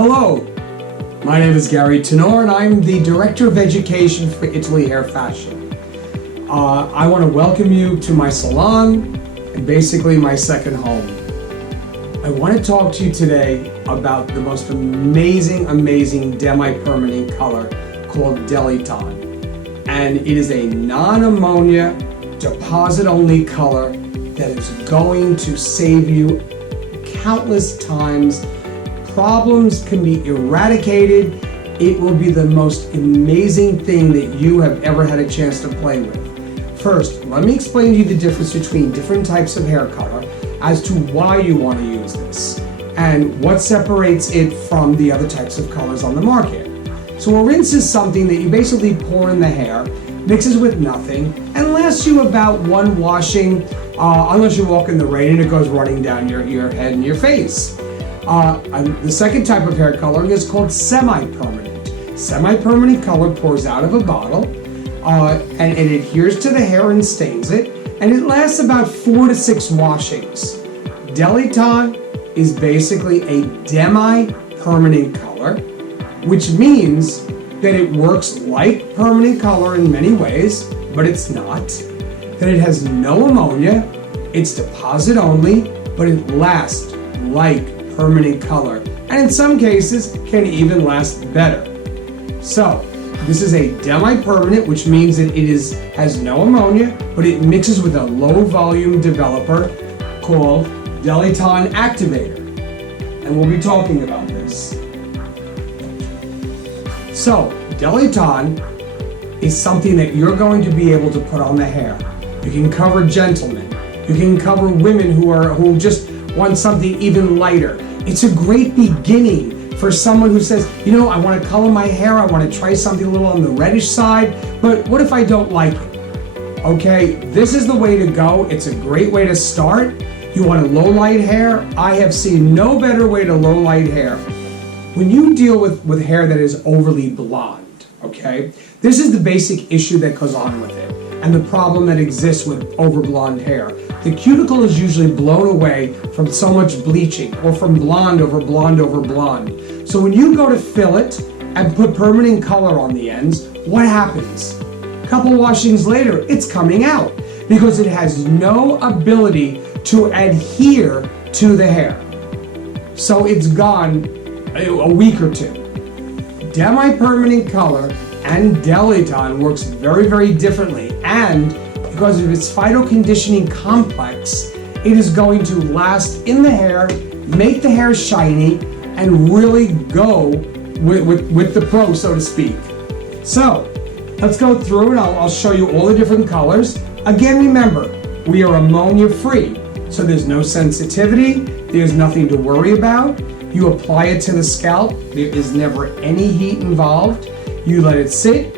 Hello, my name is Gary Tenor and I'm the Director of Education for Italy Hair Fashion. I want to welcome you to my salon and basically my second home. I want to talk to you today about the most amazing demi-permanent color called DelyTON. And it is a non-ammonia, deposit-only color that is going to save you countless times. Problems can be eradicated. It will be the most amazing thing that you have ever had a chance to play with. First, let me explain to you the difference between different types of hair color as to why you want to use this and what separates it from the other types of colors on the market. So a rinse is something that you basically pour in the hair, mixes with nothing, and lasts you about one washing, unless you walk in the rain and it goes running down your head and your face. The second type of hair coloring is called semi-permanent. Semi-permanent color pours out of a bottle and it adheres to the hair and stains it, and it lasts about 4 to 6 washings. DelyTON is basically a demi-permanent color, which means that it works like permanent color in many ways, but it's not. That it has no ammonia, it's deposit only, but it lasts like permanent color, and in some cases can even last better. So this is a demi-permanent, which means that it has no ammonia, but it mixes with a low volume developer called DelyTON Activator, and we'll be talking about this. So DelyTON is something that you're going to be able to put on the hair. You can cover gentlemen, you can cover women who just want something even lighter. It's a great beginning for someone who says, you know, I want to color my hair, I want to try something a little on the reddish side, but what if I don't like it? Okay, this is the way to go. It's a great way to start. You want a low light hair? I have seen no better way to low light hair. When you deal with hair that is overly blonde, okay, this is the basic issue that goes on with it and the problem that exists with over blonde hair. The cuticle is usually blown away from so much bleaching or from blonde over blonde over blonde. So when you go to fill it and put permanent color on the ends, what happens? A couple washings later, it's coming out because it has no ability to adhere to the hair. So it's gone a week or two. Demi-permanent color and DelyTON works very differently, and because of its phytoconditioning complex, it is going to last in the hair, make the hair shiny, and really go with the pro, so to speak. So let's go through and I'll show you all the different colors. Again, remember, we are ammonia-free, so there's no sensitivity, there's nothing to worry about. You apply it to the scalp, there is never any heat involved. You let it sit.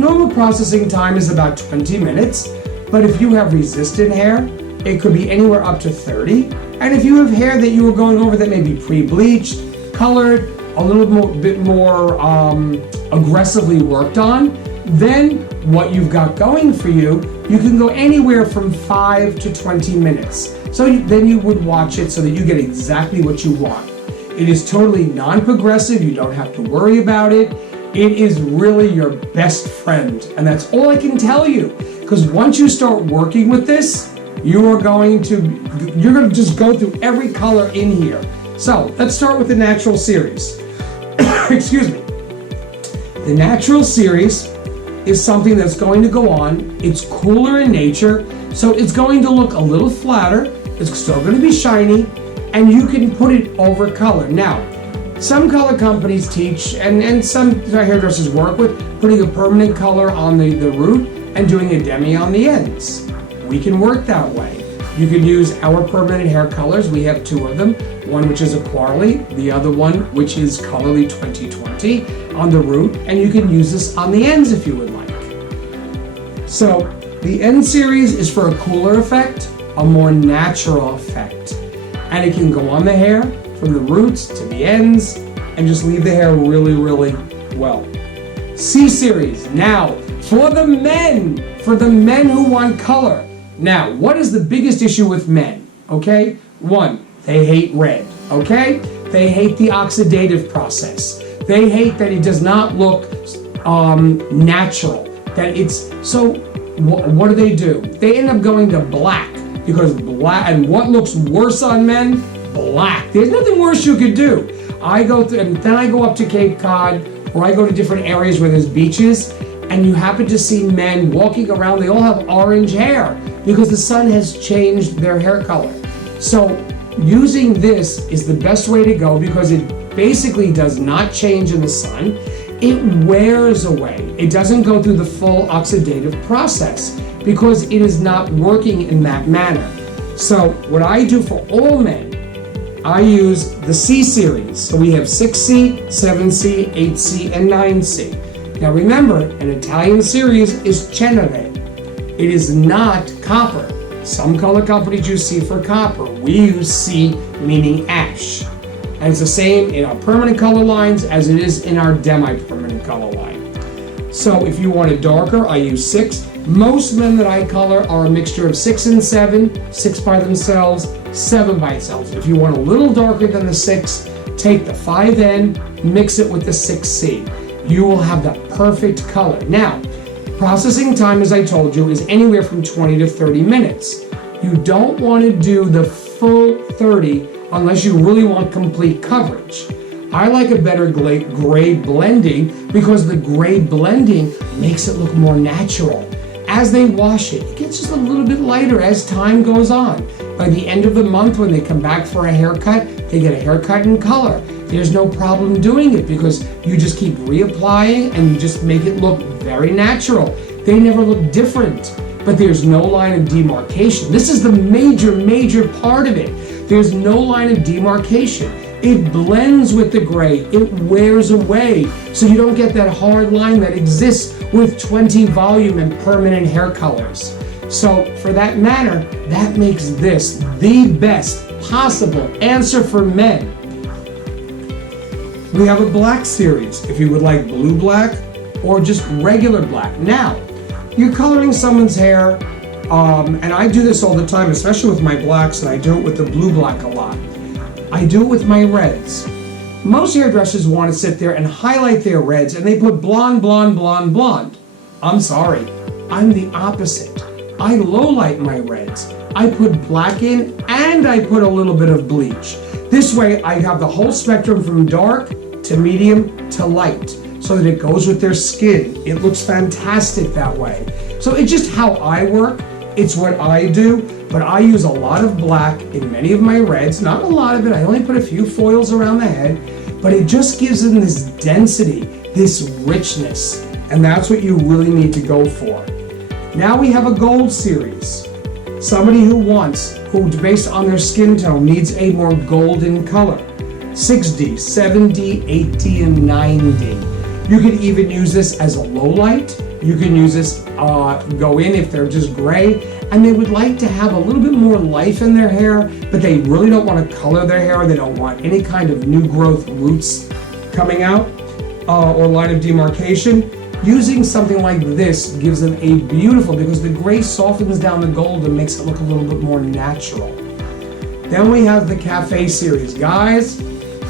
Normal processing time is about 20 minutes, but if you have resistant hair, it could be anywhere up to 30. And if you have hair that you were going over that may be pre-bleached, colored, a little bit more aggressively worked on, then what you've got going for you, you can go anywhere from 5 to 20 minutes. So then you would watch it so that you get exactly what you want. It is totally non-progressive, you don't have to worry about it. It is really your best friend, and that's all I can tell you. Because once you start working with this, you're going to just go through every color in here. So let's start with the natural series. Excuse me. The natural series is something that's going to go on. It's cooler in nature, so it's going to look a little flatter. It's still going to be shiny, and you can put it over color. Now, some color companies teach, and some hairdressers work with, putting a permanent color on the root and doing a demi on the ends. We can work that way. You can use our permanent hair colors. We have 2 of them. One which is a Quarterly, the other one which is Colorly 2020 on the root, and you can use this on the ends if you would like. So the end series is for a cooler effect, a more natural effect, and it can go on the hair from the roots to the ends and just leave the hair really well. C series, now for the men who want color. Now, what is the biggest issue with men? Okay, 1, they hate red. Okay, They hate the oxidative process. They hate that it does not look natural. That it's so. What do? They end up going to black, because black, and what looks worse on men? Black. There's nothing worse you could do. I go through, and then I go up to Cape Cod, or I go to different areas where there's beaches, and you happen to see men walking around. They all have orange hair because the sun has changed their hair color. So using this is the best way to go, because it basically does not change in the sun. It wears away. It doesn't go through the full oxidative process because it is not working in that manner. So what I do for all men, I use the C series. So we have 6C, 7C, 8C, and 9C. Now remember, an Italian series is Cenere. It is not copper. Some color companies use C for copper. We use C, meaning ash. And it's the same in our permanent color lines as it is in our demi-permanent color line. So if you want it darker, I use 6. Most men that I color are a mixture of 6 and 7, 6 by themselves, 7 by themselves. If you want a little darker than the 6, take the 5N, mix it with the 6C. You will have the perfect color. Now, processing time, as I told you, is anywhere from 20 to 30 minutes. You don't want to do the full 30 unless you really want complete coverage. I like a better gray blending because the gray blending makes it look more natural. As they wash it, it gets just a little bit lighter as time goes on. By the end of the month, when they come back for a haircut, they get a haircut in color. There's no problem doing it because you just keep reapplying and you just make it look very natural. They never look different, but there's no line of demarcation. This is the major part of it. There's no line of demarcation. It blends with the gray. It wears away, so you don't get that hard line that exists with 20 volume and permanent hair colors. So for that matter, that makes this the best possible answer for men. We have a black series if you would like blue black or just regular black. Now, you're coloring someone's hair, and I do this all the time, especially with my blacks, and I do it with the blue black a lot. I do it with my reds. Most hairdressers want to sit there and highlight their reds, and they put blonde, blonde, blonde, blonde. I'm sorry, I'm the opposite. I lowlight my reds. I put black in, and I put a little bit of bleach. This way, I have the whole spectrum from dark to medium to light, so that it goes with their skin. It looks fantastic that way. So it's just how I work. It's what I do, but I use a lot of black in many of my reds. Not a lot of it, I only put a few foils around the head, but it just gives them this density, this richness, and that's what you really need to go for. Now we have a gold series. Somebody who based on their skin tone, needs a more golden color. 6D, 7D, 8D, and 9D. You can even use this as a low light. You can use this, go in if they're just gray, and they would like to have a little bit more life in their hair, but they really don't want to color their hair. They don't want any kind of new growth roots coming out, or line of demarcation. Using something like this gives them a beautiful, because the gray softens down the gold and makes it look a little bit more natural. Then we have the Cafe series. Guys,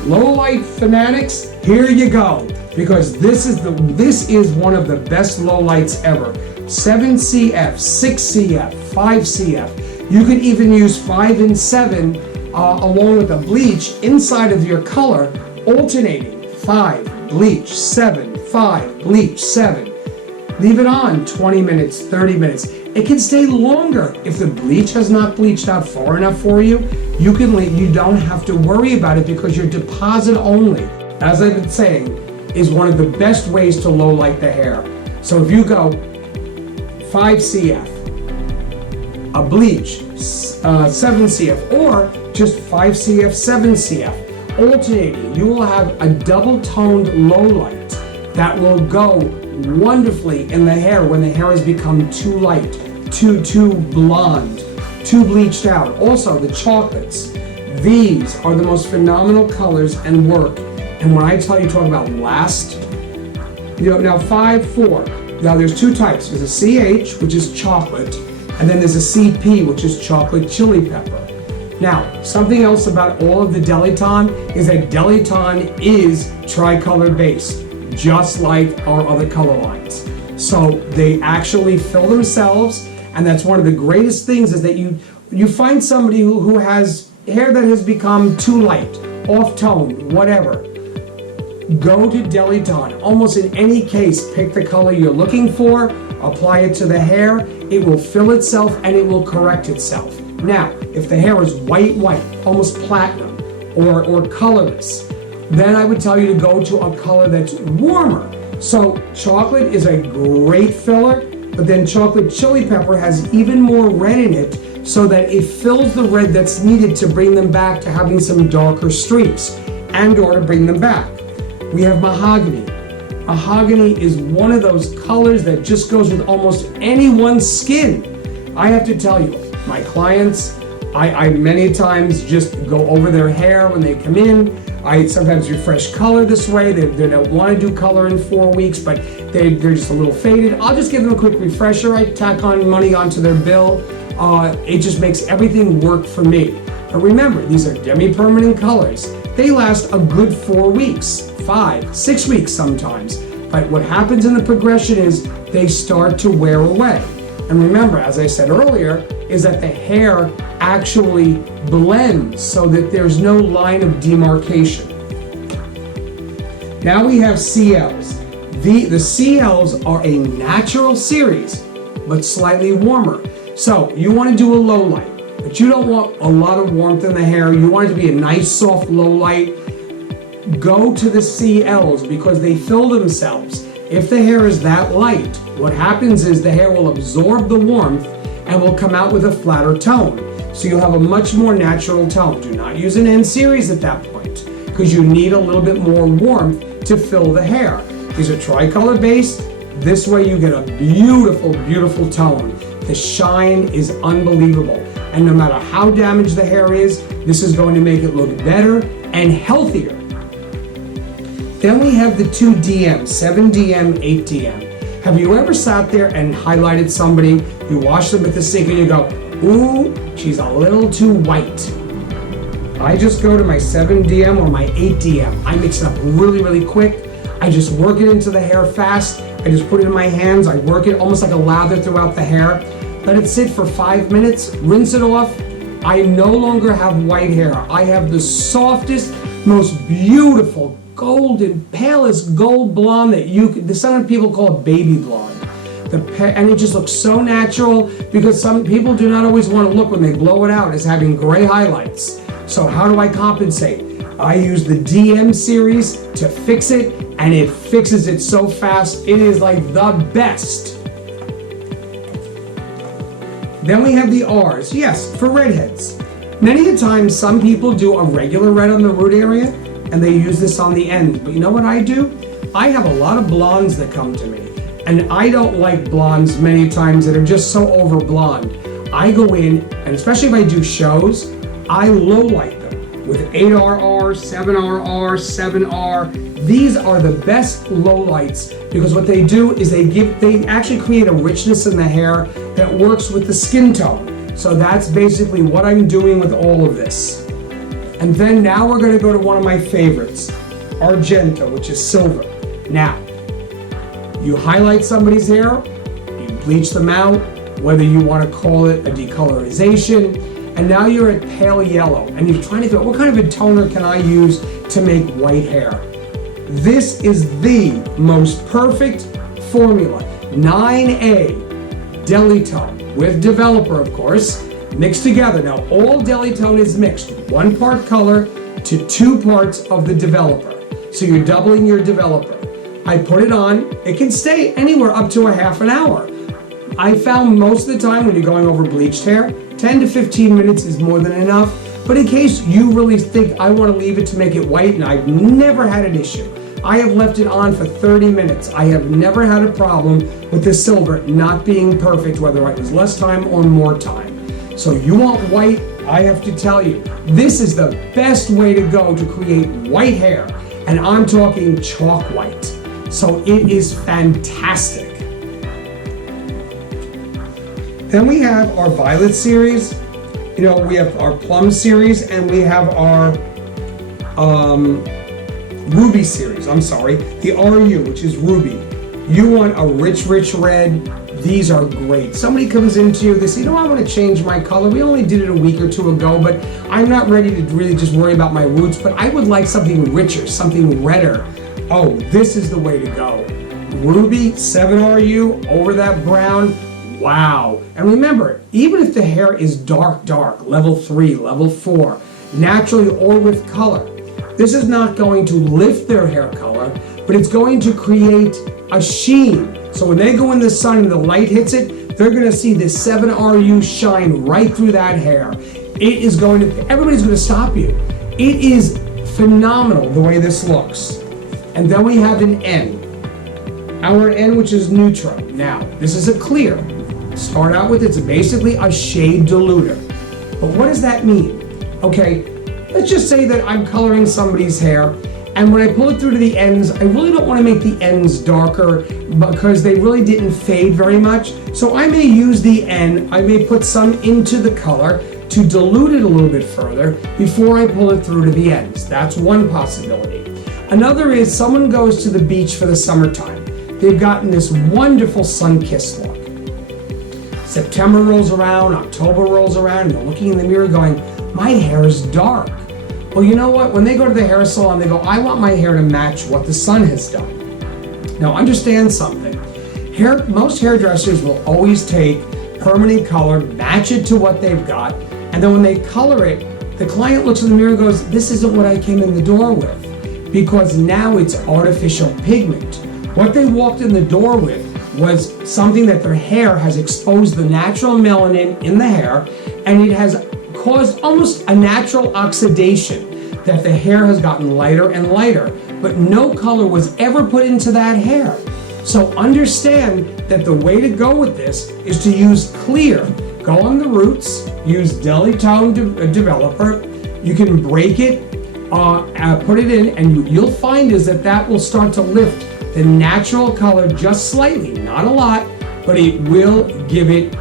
low light fanatics, here you go. Because this is one of the best low lights ever. 7CF, 6CF, 5CF. You could even use 5 and 7 along with a bleach inside of your color, alternating 5, bleach, 7, 5, bleach, 7. Leave it on 20 minutes, 30 minutes. It can stay longer. If the bleach has not bleached out far enough for you, you can leave. You don't have to worry about it because you're deposit only. As I've been saying, is one of the best ways to low light the hair. So if you go 5CF, a bleach, 7CF, or just 5CF, 7CF, alternating, you will have a double-toned low light that will go wonderfully in the hair when the hair has become too light, too blonde, too bleached out. Also, the chocolates. These are the most phenomenal colors and work. And when I tell you, talk about last, now 5-4. Now there's two types. There's a CH, which is chocolate, and then there's a CP, which is chocolate chili pepper. Now, something else about all of the DelyTON is that DelyTON is tricolor based, just like our other color lines. So they actually fill themselves, and that's one of the greatest things is that you find somebody who has hair that has become too light, off-toned, whatever. Go to DelyTON. Almost in any case, pick the color you're looking for, apply it to the hair, it will fill itself and it will correct itself. Now, if the hair is white, almost platinum, or colorless, then I would tell you to go to a color that's warmer. So chocolate is a great filler, but then chocolate chili pepper has even more red in it so that it fills the red that's needed to bring them back to having some darker streaks and or to bring them back. We have mahogany. Mahogany is one of those colors that just goes with almost anyone's skin. I have to tell you, my clients, I many times just go over their hair when they come in. I sometimes refresh color this way. They don't want to do color in 4 weeks, but they're just a little faded. I'll just give them a quick refresher. I tack on money onto their bill. It just makes everything work for me. But remember, these are demi-permanent colors. They last a good 4 weeks, 5, 6 weeks sometimes. But what happens in the progression is they start to wear away. And remember, as I said earlier, is that the hair actually blends so that there's no line of demarcation. Now we have CLs. The CLs are a natural series, but slightly warmer. So you want to do a low light, but you don't want a lot of warmth in the hair. You want it to be a nice, soft, low light. Go to the CLs because they fill themselves. If the hair is that light, what happens is the hair will absorb the warmth and will come out with a flatter tone. So you'll have a much more natural tone. Do not use an N series at that point because you need a little bit more warmth to fill the hair. These are tricolor based. This way you get a beautiful, beautiful tone. The shine is unbelievable. And no matter how damaged the hair is, this is going to make it look better and healthier. Then we have the 2DM, 7DM, 8DM. Have you ever sat there and highlighted somebody, you wash them with the sink and you go, ooh, she's a little too white. I just go to my 7DM or my 8DM. I mix it up really, really quick. I just work it into the hair fast. I just put it in my hands. I work it almost like a lather throughout the hair. Let it sit for 5 minutes, rinse it off. I no longer have white hair. I have the softest, most beautiful, golden, palest gold blonde that you could, some people call it baby blonde. And it just looks so natural because some people do not always want to look when they blow it out as having gray highlights. So how do I compensate? I use the DM series to fix it, and it fixes it so fast. It is like the best. Then we have the R's, yes, for redheads. Many a times some people do a regular red on the root area and they use this on the end. But you know what I do? I have a lot of blondes that come to me, and I don't like blondes many times that are just so over blonde. I go in, and especially if I do shows, I low light them with 8RR, 7RR, 7R. These are the best low lights because what they do is they actually create a richness in the hair that works with the skin tone. So that's basically what I'm doing with all of this. And then now we're going to go to one of my favorites, Argento, which is silver. Now, you highlight somebody's hair, you bleach them out, whether you want to call it a decolorization, and now you're at pale yellow, and you're trying to figure out what kind of a toner can I use to make white hair. This is the most perfect formula. 9A DelyTON with developer, of course, mixed together. Now, all DelyTON is mixed, 1 part color to 2 parts of the developer. So you're doubling your developer. I put it on. It can stay anywhere up to a half an hour. I found most of the time when you're going over bleached hair, 10 to 15 minutes is more than enough. But in case you really think I want to leave it to make it white, and I've never had an issue. I have left it on for 30 minutes. I have never had a problem with the silver not being perfect, whether it was less time or more time. So you want white, I have to tell you, this is the best way to go to create white hair. And I'm talking chalk white. So it is fantastic. Then we have our Violet series. You know, we have our Plum series and we have our Ruby series. I'm sorry, the RU, which is Ruby. You want a rich red. These are great. Somebody comes into you, they say, you know, I want to change my color. We only did it a week or two ago, but I'm not ready to really just worry about my roots, but I would like something richer, something redder. Oh, this is the way to go. Ruby 7RU over that brown. Wow. And remember, even if the hair is dark, level 3, level 4, naturally or with color, this is not going to lift their hair color, but it's going to create a sheen. So when they go in the sun and the light hits it, they're going to see this 7RU shine right through that hair. It is going to, everybody's going to stop you. It is phenomenal the way this looks. And then we have an N. Our N, which is neutral. Now, this is a clear. Start out with, it's basically a shade diluter. But what does that mean? Okay, let's just say that I'm coloring somebody's hair, and when I pull it through to the ends, I really don't want to make the ends darker because they really didn't fade very much. So I may use the N, I may put some into the color to dilute it a little bit further before I pull it through to the ends. That's one possibility. Another is someone goes to the beach for the summertime. They've gotten this wonderful sun-kissed look. September rolls around, October rolls around, and they're looking in the mirror going, my hair is dark. Well, you know what? When they go to the hair salon, they go, I want my hair to match what the sun has done. Now, understand something. Most hairdressers will always take permanent color, match it to what they've got, and then when they color it, the client looks in the mirror and goes, this isn't what I came in the door with, because now it's artificial pigment. What they walked in the door with was something that their hair has exposed the natural melanin in the hair, and it has caused almost a natural oxidation that the hair has gotten lighter and lighter, but no color was ever put into that hair. So understand that the way to go with this is to use clear. Go on the roots, use DelyTON Developer. You can break it, put it in, and you'll find is that will start to lift the natural color just slightly, not a lot, but it will give it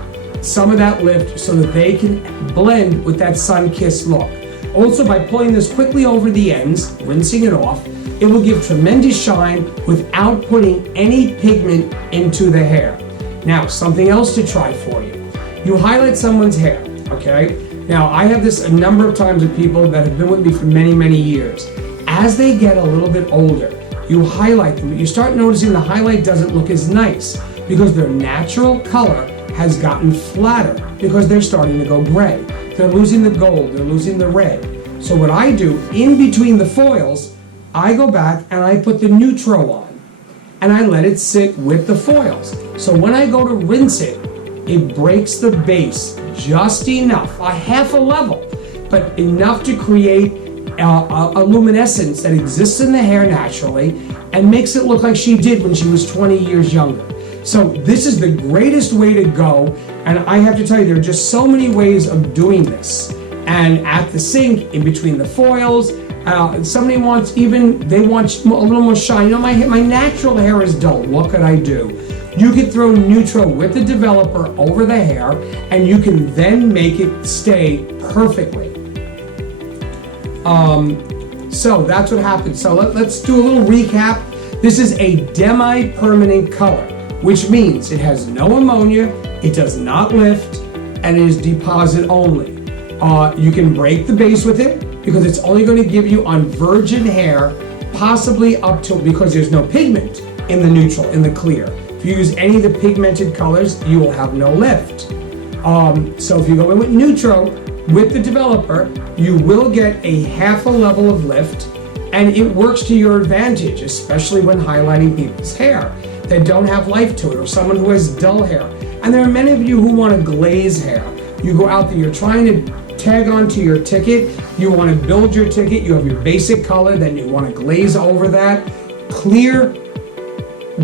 some of that lift so that they can blend with that sun-kissed look. Also, by pulling this quickly over the ends, rinsing it off, it will give tremendous shine without putting any pigment into the hair. Now, something else to try for you. You highlight someone's hair, okay? Now, I have this a number of times with people that have been with me for many, many years. As they get a little bit older, you highlight them, but you start noticing the highlight doesn't look as nice because their natural color has gotten flatter because they're starting to go gray. They're losing the gold, they're losing the red. So what I do, in between the foils, I go back and I put the neutral on and I let it sit with the foils. So when I go to rinse it, it breaks the base just enough, a half a level, but enough to create a luminescence that exists in the hair naturally and makes it look like she did when she was 20 years younger. So this is the greatest way to go, and I have to tell you, there are just so many ways of doing this. And at the sink, in between the foils, somebody wants they want a little more shine. You know, my natural hair is dull. What could I do? You could throw neutral with the developer over the hair, and you can then make it stay perfectly. So that's what happens. So let's do a little recap. This is a demi-permanent color, which means it has no ammonia, it does not lift, and it is deposit only. You can break the base with it because it's only going to give you on virgin hair, possibly up to, because there's no pigment in the neutral, in the clear. If you use any of the pigmented colors, you will have no lift. So if you go in with neutral with the developer, you will get a half a level of lift, and it works to your advantage, especially when highlighting people's hair that don't have life to it, or someone who has dull hair. And there are many of you who want to glaze hair. You go out there, you're trying to tag onto your ticket, you want to build your ticket, you have your basic color, then you want to glaze over that. Clear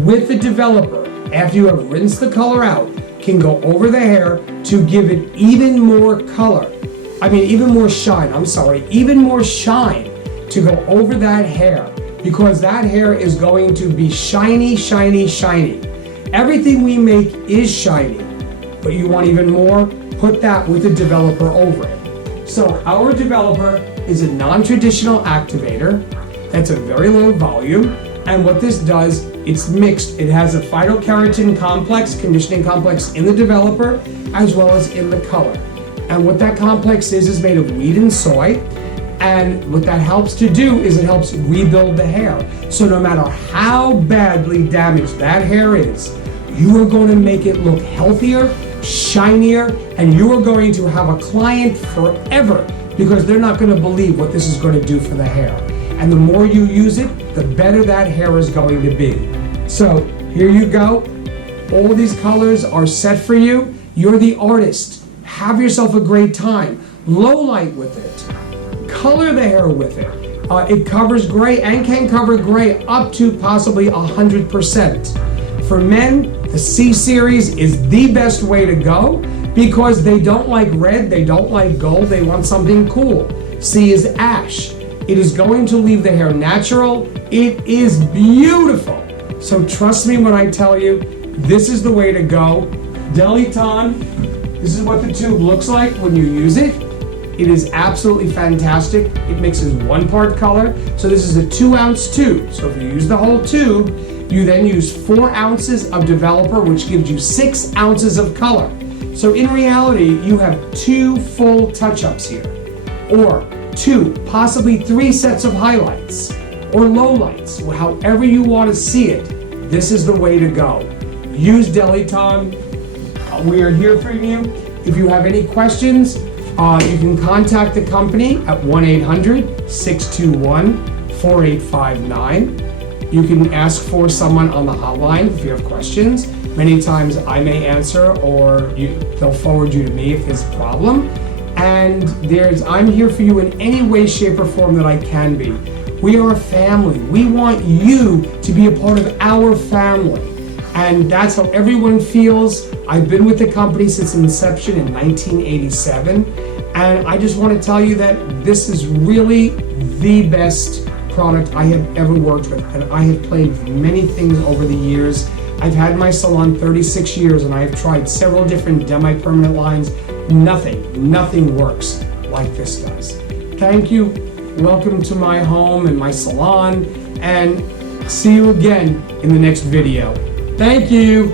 with the developer, after you have rinsed the color out, can go over the hair to give it even more color. Even more shine, even more shine to go over that hair, because that hair is going to be shiny, shiny, shiny. Everything we make is shiny, but you want even more, put that with the developer over it. So our developer is a non-traditional activator that's a very low volume, and what this does, it's mixed. It has a phytokeratin complex, conditioning complex in the developer, as well as in the color. And what that complex is made of wheat and soy, and what that helps to do is it helps rebuild the hair. So no matter how badly damaged that hair is, you are going to make it look healthier, shinier, and you are going to have a client forever because they're not going to believe what this is going to do for the hair. And the more you use it, the better that hair is going to be. So here you go. All these colors are set for you. You're the artist. Have yourself a great time. Low light with it. Color the hair with it. It covers gray and can cover gray up to possibly 100%. For men, the C series is the best way to go because they don't like red, they don't like gold, they want something cool. C is ash. It is going to leave the hair natural. It is beautiful. So trust me when I tell you, this is the way to go. DelyTON, this is what the tube looks like when you use it. It is absolutely fantastic. It mixes 1 part color. So this is a 2-ounce tube. So if you use the whole tube, you then use 4 ounces of developer, which gives you 6 ounces of color. So in reality, you have 2 full touch-ups here, or 2, possibly 3 sets of highlights or lowlights, however you want to see it. This is the way to go. Use DelyTON. We are here for you. If you have any questions, you can contact the company at 1-800-621-4859. You can ask for someone on the hotline if you have questions. Many times I may answer, or they'll forward you to me if there's a problem. And I'm here for you in any way, shape, or form that I can be. We are a family. We want you to be a part of our family. And that's how everyone feels. I've been with the company since inception in 1987. And I just want to tell you that this is really the best product I have ever worked with. And I have played with many things over the years. I've had my salon 36 years and I have tried several different DemiPermanent lines. Nothing works like this does. Thank you. Welcome to my home and my salon, and see you again in the next video. Thank you.